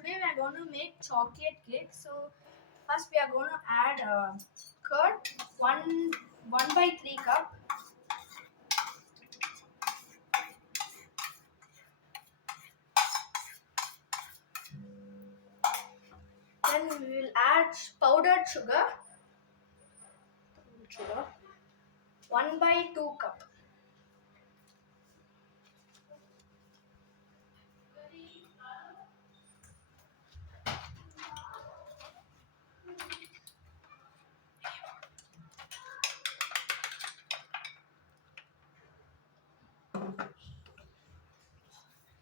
today we are going to make chocolate cake. So first we are going to add curd, 1/3 cup. Then we will add powdered sugar, 1/2 cup.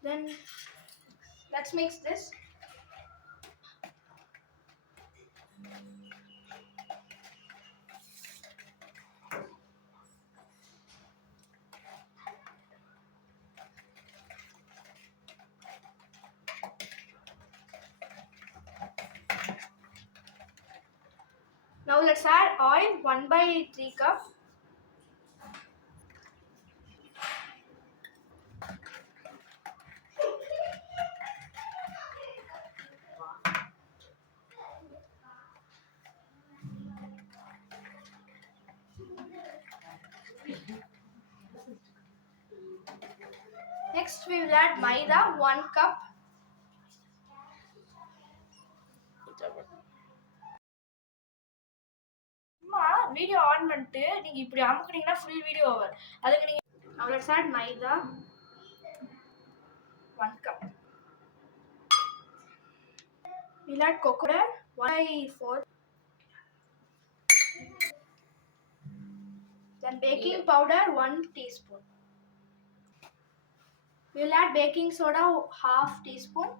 Then let's mix this. Now let's add oil, 1/3 cup. Next we will add maida, 1 cup. Video on பண்ணிட்டு நீங்க இப்படி அமுக்குனீங்கன்னா full video over. அதுக்கு நீங்க now let's add maida, 1 cup. We'll add cocoa powder, 1/4. Then baking powder, 1 teaspoon. We'll add baking soda, 1/2 teaspoon.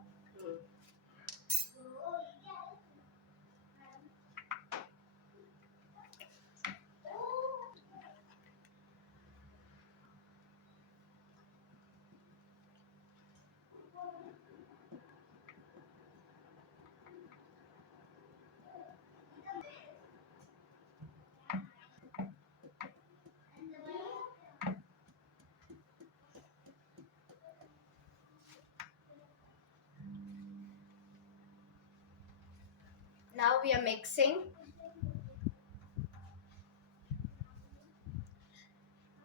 Now we are mixing.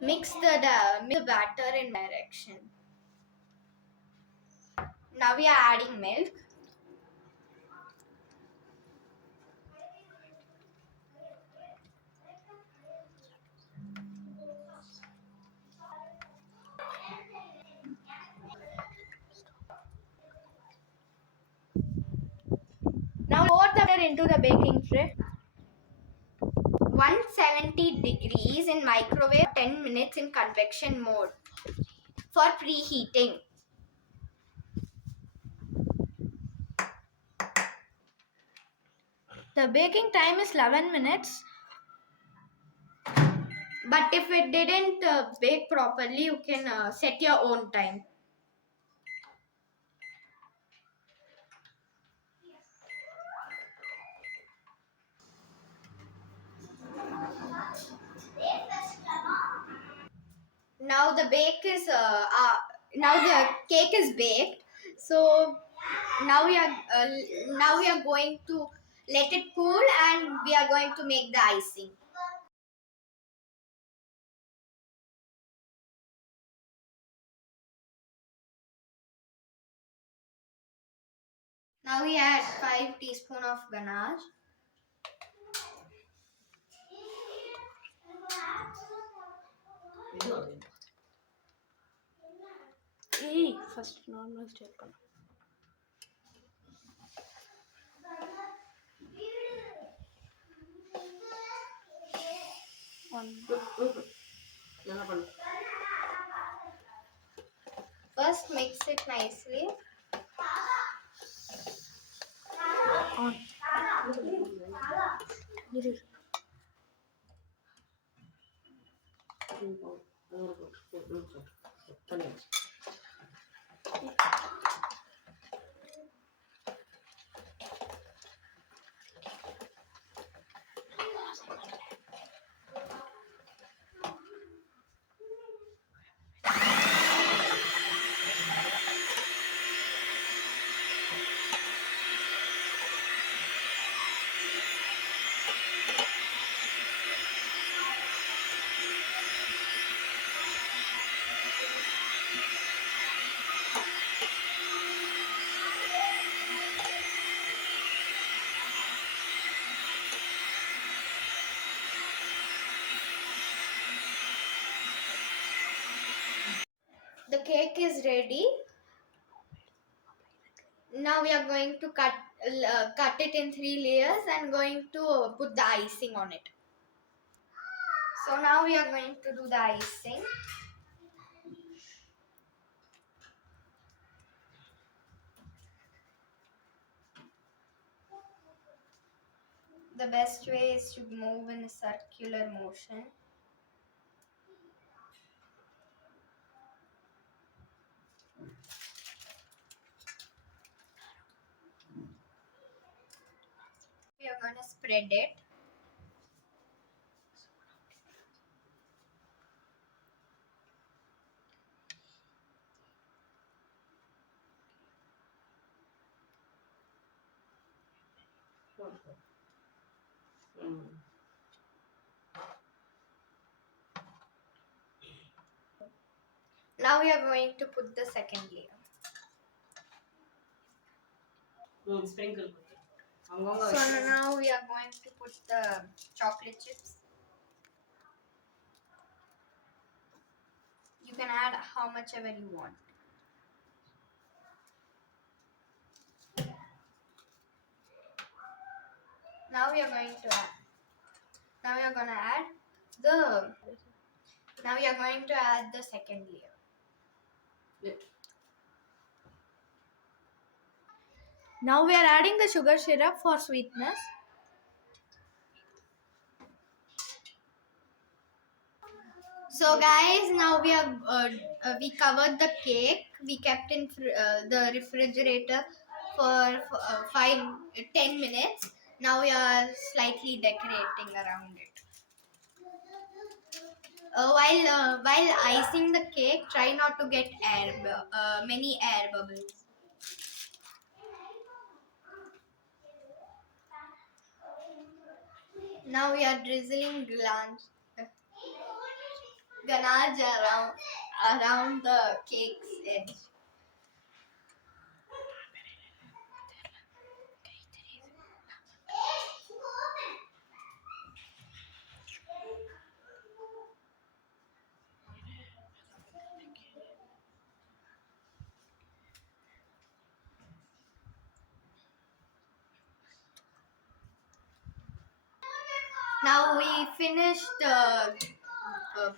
Mix the batter in direction. Now we are adding milk. Now pour the batter into the baking tray. 170 degrees in microwave, 10 minutes in convection mode for preheating. The baking time is 11 minutes. But if it didn't bake properly, you can set your own time. Now the cake is baked. So now we are going to let it cool and we are going to make the icing. Now we add 5 teaspoons of ganache. First normal step. First mix it nicely. On. cake is ready. Now we are going to cut it in 3 layers and going to put the icing on it. So now we are going to do the icing. The best way is to move in a circular motion. We are going to spread it. Now we are going to put the second layer. Sprinkle. So now we are going to put the chocolate chips. You can add how much ever you want. Now we are going to add. Now we are going to add the. Now we are going to add the second layer. Now we are adding the sugar syrup for sweetness. So guys, now we covered the cake. We kept in the refrigerator for 10 minutes. Now we are slightly decorating around it. While icing the cake, try not to get many air bubbles. Now we are drizzling ganache around the cake's edge. Now we finished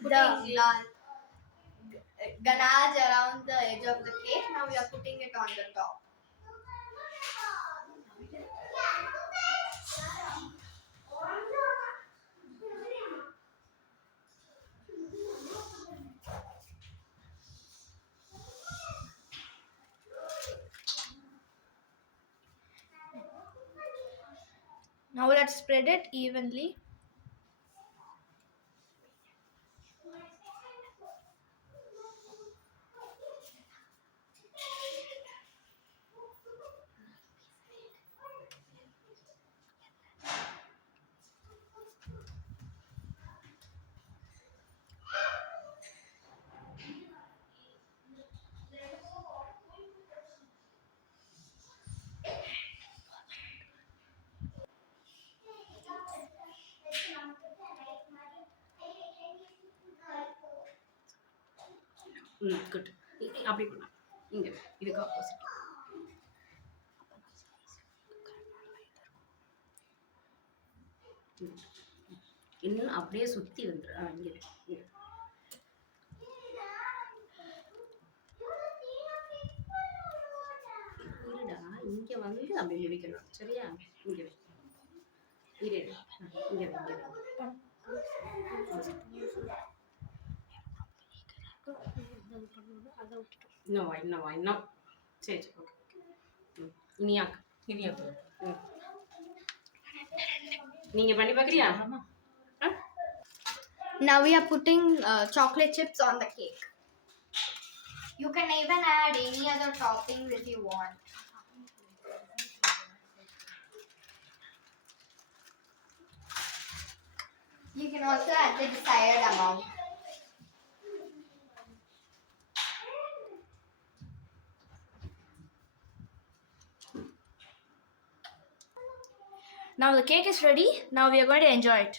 putting ganache around the edge of the cake. Now we are putting it on the top. Now let's spread it evenly. Good. அப்படி பண்ணலாம் இங்க இதுக்கு opposite இன்னும் அப்படியே சுத்தி வந்துரு இங்க இருடா இங்க வந்து அப்படி முடிக்கணும் சரியா இங்க இரு இங்க இன்னும் சரி ஓகே இனியாக்கு நீங்க பண்ணி பார்க்கறியா Now we are putting chocolate chips on the cake. You can even add any other toppings if you want. You can also add the desired amount. Now the cake is ready. Now we are going to enjoy it.